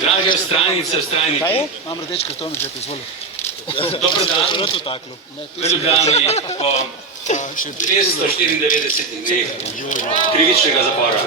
Drage stranice, strajniki. Kaj je? Imam rdeč karton, že ti izvolil. Dobro dan. V Ljubljani po 294 dneh krivičnega zapora.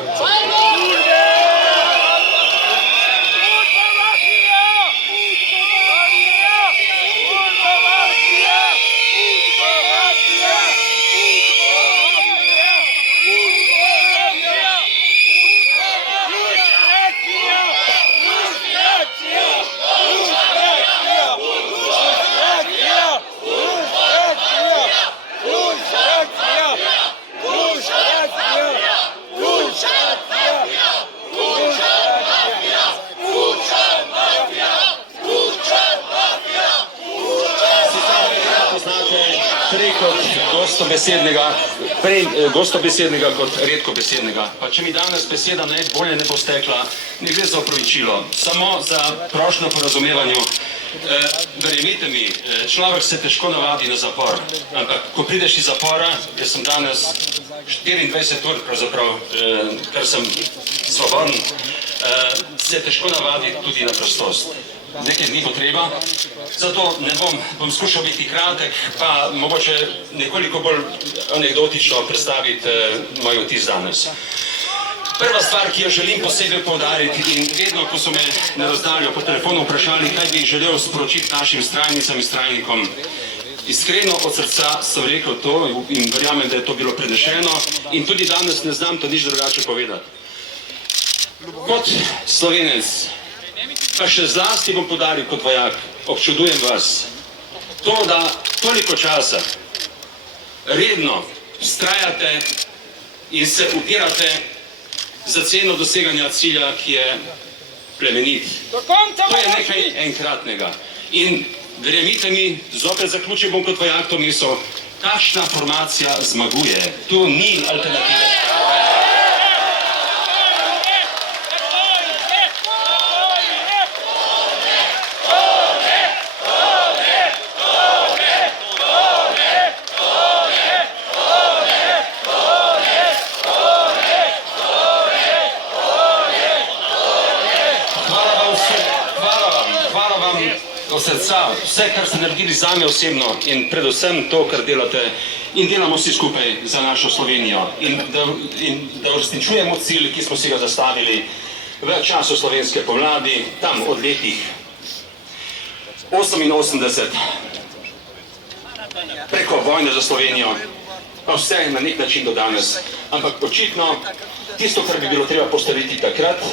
Gostobesednega kot redkobesednega. Pa če mi danes beseda bolje ne bo stekla, ne gre za opravičilo, samo za prošnjo po razumevanju. Verjemite mi, človek se težko navadi na zapor, ampak ko prideš iz zapora, jaz sem danes 24 ur, pravzaprav, ker sem svoboden, se težko navadi tudi na prostost. Nekaj dni bo treba, zato ne bom skušal biti kratek, pa mogoče nekoliko bolj anekdotično predstaviti moj vtis danes. Prva stvar, ki jo želim posebej poudariti, in vedno, ko so me na razdaljo po telefonu vprašali, kaj bi želel sporočiti našim strajnicam in strajnikom, iskreno od srca sem rekel to in verjamem, da je to bilo prenešeno in tudi danes ne znam to nič drugače povedati. Kot Slovenec, pa še zlasti bom poudaril kot vojak, občudujem vas. To, da toliko časa redno vztrajate in se upirate za ceno doseganja cilja, ki je plemenit. To je nekaj enkratnega. In verjemite mi, zopet zaključil bom kot vojak to misel, takšna formacija zmaguje. Tu ni alternative. Srca, vse, kar ste naredili zame osebno in predvsem to, kar delate in delamo vsi skupaj za našo Slovenijo in da uresničujemo cilj, ki smo si ga zastavili v času slovenske pomladi, tam od letih 88 preko vojne za Slovenijo, pa vse na nek način do danes. Ampak očitno, tisto, kar bi bilo treba postoriti takrat,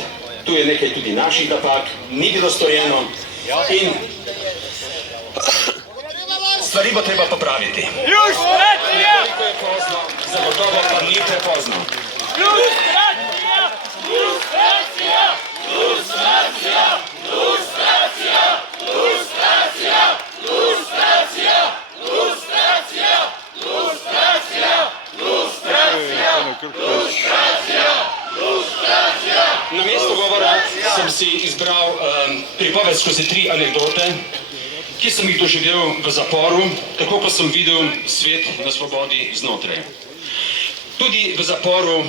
tu je nekaj tudi naših napak, ni bilo storjeno in stvari bo treba popraviti. Nekoliko je pozno, zagotovo pa ni prepozno. Lustracija! Lustracija! Lustracija! Lustracija! Lustracija! Lustracija! Lustracija! Lustracija! Lustracija! Lustracija! Lustracija! Na mesto govora sem si izbral pripoved skozi 3 anekdote, ki sem jih doživel v zaporu, tako kot sem videl svet na svobodi znotraj. Tudi v zaporu,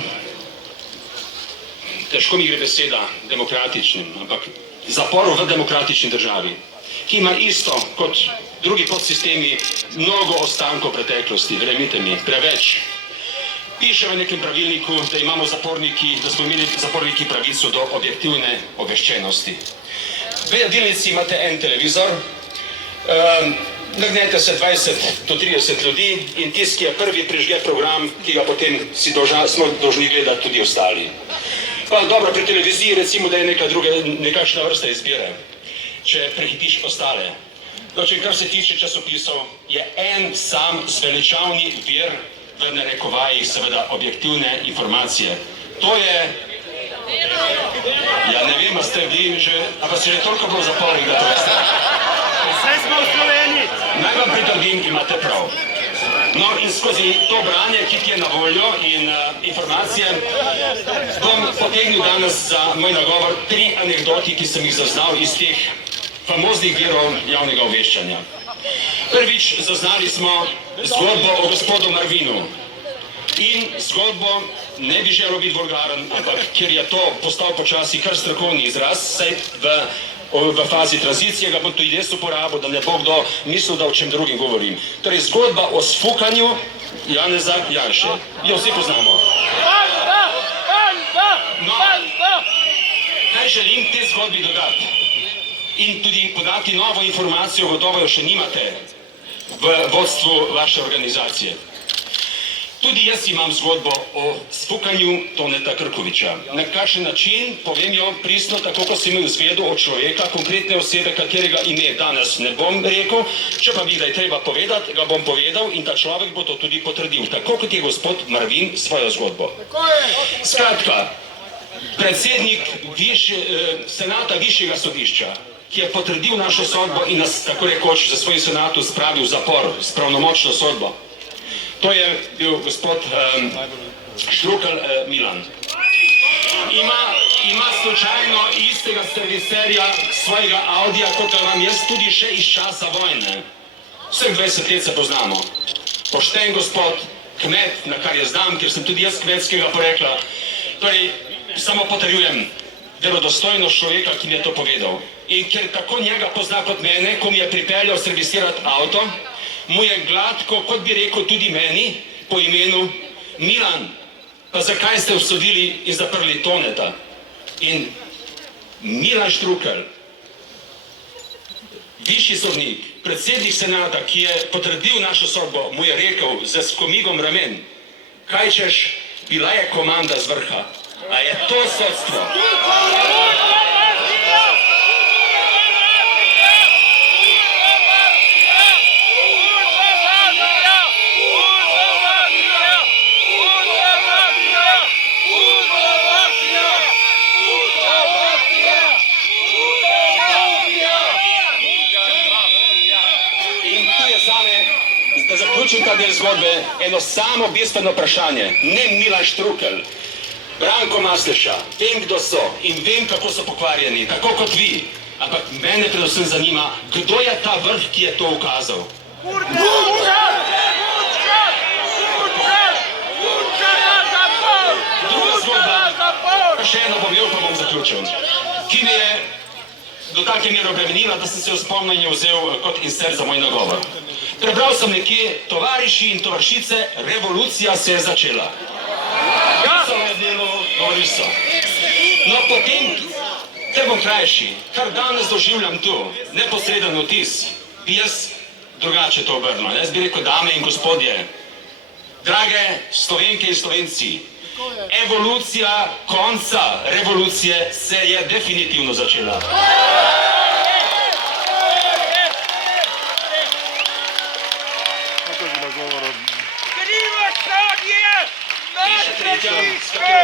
težko mi gre beseda demokratičnim, ampak zaporu v demokratični državi, ki ima isto kot drugi podsistemi mnogo ostankov preteklosti, verjemite mi, preveč. Piše v nekem pravilniku, da imamo zaporniki, da smo imeli zaporniki pravico do objektivne obveščenosti. V jedilnici imate en televizor, nagnete se 20 do 30 ljudi in tisti, ki je prvi, prižge program, ki ga potem smo dolžni gledati tudi ostali. Pa dobro, pri televiziji recimo, da je nekakšna vrsta izbire, če prehitiš ostale. Torej, kar se tiče časopisov, je en sam zveličavni vir, v narekovajih seveda objektivne informacije. To je... Ja, ne vem, a ste vi že... A pa se že toliko bilo zaporih, da to veste. Vse smo v Sloveniji. Naj vam pritrdim, imate prav. No, in skozi to branje, ki je na voljo in informacije, bom potegnil danes za moj nagovor 3 anekdoti, ki sem jih zaznal iz teh famoznih virov javnega obveščanja. Prvič, zaznali smo zgodbo o gospodu Marvinu in zgodbo ne bi želel biti vulgaren, ampak ker je to postal počasi kar strokovni izraz, saj v fazi tranzicije ga bom tudi jaz uporabil, da ne bo kdo mislil, da o čem drugim govorim. Torej, zgodba o sfukanju Janeza Janše. Jo vsi poznamo. Kaj želim te zgodbi dodati? In tudi podati novo informacijo, gotovo jo še nimate v vodstvu vaše organizacije. Tudi jaz imam zgodbo o sfukanju Toneta Krkoviča. Na kakšen način, povem jo pristno, tako kot sem jo izvedel od človeka, konkretne osebe, katerega ime danes ne bom rekel, če pa bi ga je treba povedati, ga bom povedal in ta človek bo to tudi potrdil, tako kot je gospod Marvin svojo zgodbo. Skratka, predsednik senata Višjega sodišča, ki je potrdil našo sodbo in nas tako rekoč za svoj senatu spravil v zapor s pravnomočno sodbo. To je bil gospod Štrukelj Milan. Ima slučajno istega serviserja svojega Audija, kot ga imam jaz tudi še iz časa vojne. Vseh 20 let se poznamo. Pošten gospod, kmet, na kar jaz znam, ker sem tudi jaz kmetskega porekla. Torej, samo potrjujem verodostojnost človeka, ki mi je to povedal. In ker tako njega pozna kot mene, ko mi je pripeljal servisirati avto, mu je gladko, kot bi rekel tudi meni, po imenu Milan, pa zakaj ste obsodili in zaprli Toneta? In Milan Štrukelj, višji sodnik, predsednik senata, ki je potrdil našo sodbo, mu je rekel z skomigom ramen, kaj češ, bila je komanda z vrha. A je to sodstvo? Da zaključim ta del zgodbe, eno samo bistveno vprašanje. Ne Milan Štrukelj, Branko Masleša, vem, kdo so in vem, kako so pokvarjeni, tako kot vi. Ampak mene predvsem zanima, kdo je ta vrh, ki je to ukazal. Druga zgodba, še eno povel, pa bom zaključil, ki me je do take mere obremenila, da sem se v spomnjenju vzel kot insert za moj nagovor. Prebral sem nekje, tovariši in tovarišice, revolucija se je začela. No, potem, ker bom krajši, kar danes doživljam tu, neposreden vtis, bi jaz drugače to obrnil. Jaz bi rekel, dame in gospodje, drage Slovenke in Slovenci, evolucija konca revolucije se je definitivno začela. Krivo stanje! In še tretja, s katero